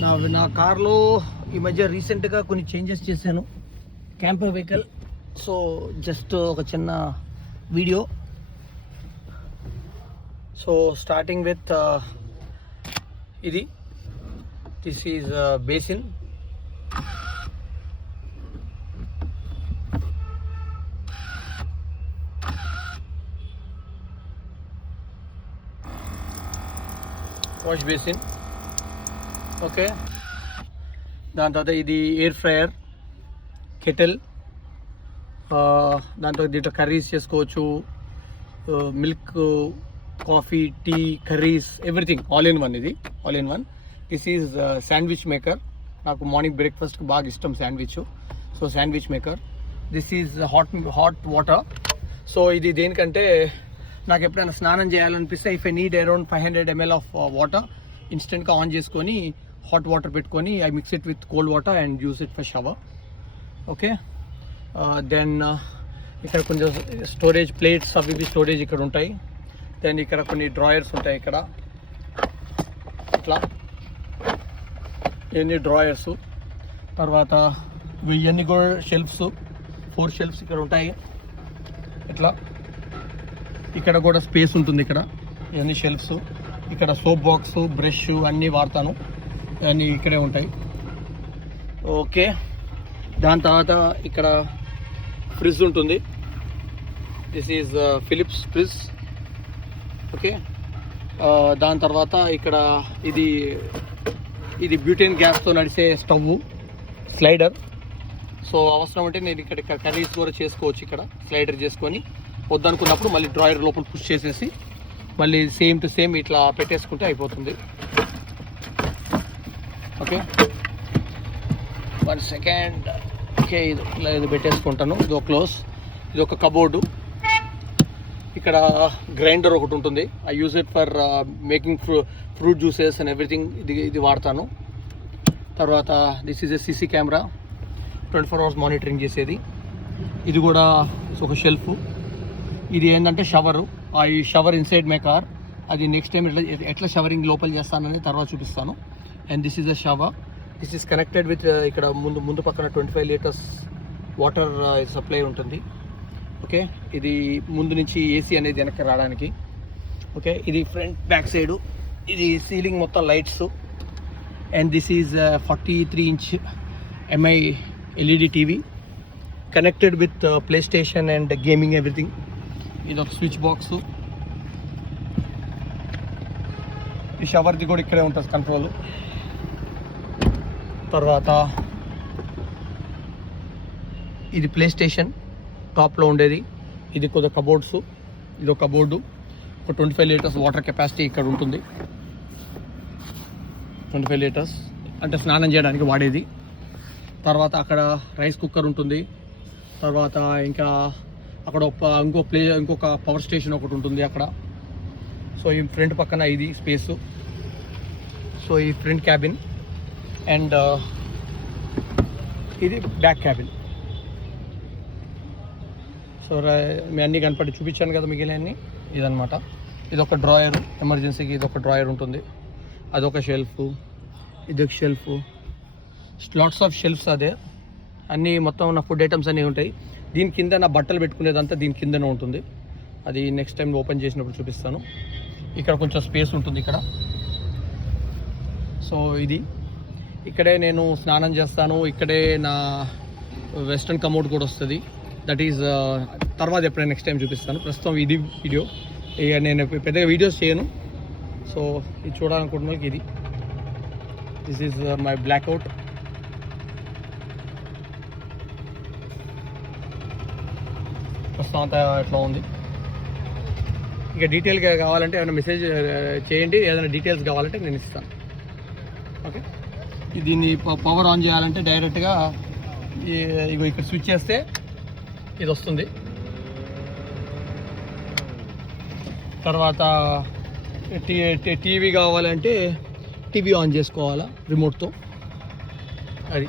నా కార్లో ఈ మధ్య రీసెంట్గా కొన్ని చేంజెస్ చేశాను, క్యాంపర్ వెహికల్. సో జస్ట్ ఒక చిన్న video. So starting with this is basin. Wash basin. Okay, దాని తర్వాత ఇది ఎయిర్ ఫ్రైయర్, కెటిల్. దాంతో దీంట్లో కర్రీస్ చేసుకోవచ్చు, milk, coffee, tea, curries, everything all in one. ఇది all in one. This is sandwich maker. నాకు మార్నింగ్ బ్రేక్ఫాస్ట్కి బాగా ఇష్టం sandwich. So sandwich maker. This is hot water. So ఇది దేనికంటే నాకు ఎప్పుడైనా స్నానం చేయాలనిపిస్తే if I need around 500 ml of water, ఇన్స్టెంట్గా ఆన్ చేసుకొని హాట్ వాటర్ పెట్టుకొని I mix it with cold water and use it for shower. Okay, then ఇక్కడ కొంచెం స్టోరేజ్ ప్లేట్స్ అవి స్టోరేజ్ ఇక్కడ ఉంటాయి. దెన్ ఇక్కడ కొన్ని డ్రాయర్స్ ఉంటాయి. ఇక్కడ ఇట్లా ఇవన్నీ డ్రాయర్స్. తర్వాత ఇవన్నీ కూడా షెల్ఫ్స్, 4 షెల్ఫ్స్ ఇక్కడ ఉంటాయి. ఇట్లా ఇక్కడ కూడా స్పేస్ ఉంటుంది. ఇక్కడ ఇవన్నీ షెల్ఫ్స్. ఇక్కడ సోప్ బాక్స్, బ్రష్ అన్నీ వాడతాను, అన్నీ ఇక్కడే ఉంటాయి. ఓకే, దాని తర్వాత ఇక్కడ ఫ్రిడ్జ్ ఉంటుంది. This is Philips fridge. Okay, దాని తర్వాత ఇక్కడ ఇది బ్యూటేన్ గ్యాస్తో నడిచే స్టవ్, స్లైడర్. సో అవసరం అంటే నేను ఇక్కడ కర్రీస్ కూడా చేసుకోవచ్చు. ఇక్కడ స్లైడర్ చేసుకొని వద్దనుకున్నప్పుడు మళ్ళీ డ్రాయర్ లోపల పుష్ చేసేసి మళ్ళీ సేమ్ టు సేమ్ ఇట్లా పెట్టేసుకుంటే అయిపోతుంది. Okay, 1 second. ఓకే, ఇది పెట్టేసుకుంటాను. ఇది ఒక క్లోజ్. ఇది ఒక కబోర్డు. ఇక్కడ గ్రైండర్ ఒకటి ఉంటుంది. I use it for making fruit juices and everything. ఇది వాడతాను. తర్వాత this is a CC camera, 24 hours monitoring చేసేది. ఇది కూడా ఒక షెల్ఫ్. ఇది ఏంటంటే షవరు. ఈ షవర్ ఇన్సైడ్ మై కార్. అది నెక్స్ట్ టైం ఎట్లా షవరింగ్ లోపల చేస్తానని తర్వాత చూపిస్తాను. And this is a shower. This is connected with ఇక్కడ ముందు పక్కన 25 liters వాటర్ సప్లై ఉంటుంది. ఓకే, ఇది ముందు నుంచి ఏసీ అనేది వెనక్కి రావడానికి. ఓకే, ఇది ఫ్రంట్ బ్యాక్ సైడు. ఇది సీలింగ్ మొత్తం lights. And this is 43-inch MI LED TV connected with play station and gaming everything. ఇది ఒక స్విచ్ బాక్స్. ఈ షవర్ది కూడా ఇక్కడే ఉంటుంది కంట్రోల్. తర్వాత ఇది ప్లే స్టేషన్ టాప్లో ఉండేది. ఇది కొద్దిగా కబోర్డ్స్. ఇది ఒక కబోర్డు. ఒక 25 liters వాటర్ కెపాసిటీ ఇక్కడ ఉంటుంది. 25 liters అంటే స్నానం చేయడానికి వాడేది. తర్వాత అక్కడ రైస్ కుక్కర్ ఉంటుంది. తర్వాత ఇంకా అక్కడ ఇంకొక పవర్ స్టేషన్ ఒకటి ఉంటుంది అక్కడ. సో ఈ ఫ్రంట్ పక్కన ఇది స్పేసు. సో ఈ ఫ్రంట్ క్యాబిన్ అండ్ ఇది బ్యాక్ క్యాబిన్. సో మీ అన్నీ కనపడి చూపించాను కదా మిగిలినవన్నీ. ఇదనమాట. ఇది ఒక డ్రాయర్, ఎమర్జెన్సీకి ఇది ఒక డ్రాయర్ ఉంటుంది. అదొక షెల్ఫ్, ఇదొక షెల్ఫ్. లాట్స్ ఆఫ్ షెల్ఫ్స్ అదే. అన్నీ మొత్తం నా ఫుడ్ ఐటమ్స్ అన్నీ ఉంటాయి. దీని కింద నా బట్టలు పెట్టుకునేదంతా దీని కిందనే ఉంటుంది. అది నెక్స్ట్ టైం ఓపెన్ చేసినప్పుడు చూపిస్తాను. ఇక్కడ కొంచెం స్పేస్ ఉంటుంది ఇక్కడ. సో ఇక్కడే నేను స్నానం చేస్తాను. ఇక్కడే నా వెస్ట్రన్ కమోడ్ కూడా వస్తుంది. దట్ ఈజ్ తర్వాత ఎప్పుడైనా నెక్స్ట్ టైం చూపిస్తాను. ప్రస్తుతం ఇది వీడియో. ఇక నేను పెద్దగా వీడియోస్ చేయను. సో ఇది చూడాలనుకుంటున్న వాళ్ళకి ఇది. This is my blackout. ప్రస్తుతం అంతా ఎట్లా ఉంది. ఇక డీటెయిల్గా కావాలంటే ఏమైనా మెసేజ్ చేయండి. ఏదైనా డీటెయిల్స్ కావాలంటే నేను ఇస్తాను. ఓకే, దీన్ని పవర్ ఆన్ చేయాలంటే డైరెక్ట్గా ఇక్కడ స్విచ్ చేస్తే ఇది వస్తుంది. తర్వాత టీవీ కావాలంటే టీవీ ఆన్ చేసుకోవాలా రిమోట్తో. అది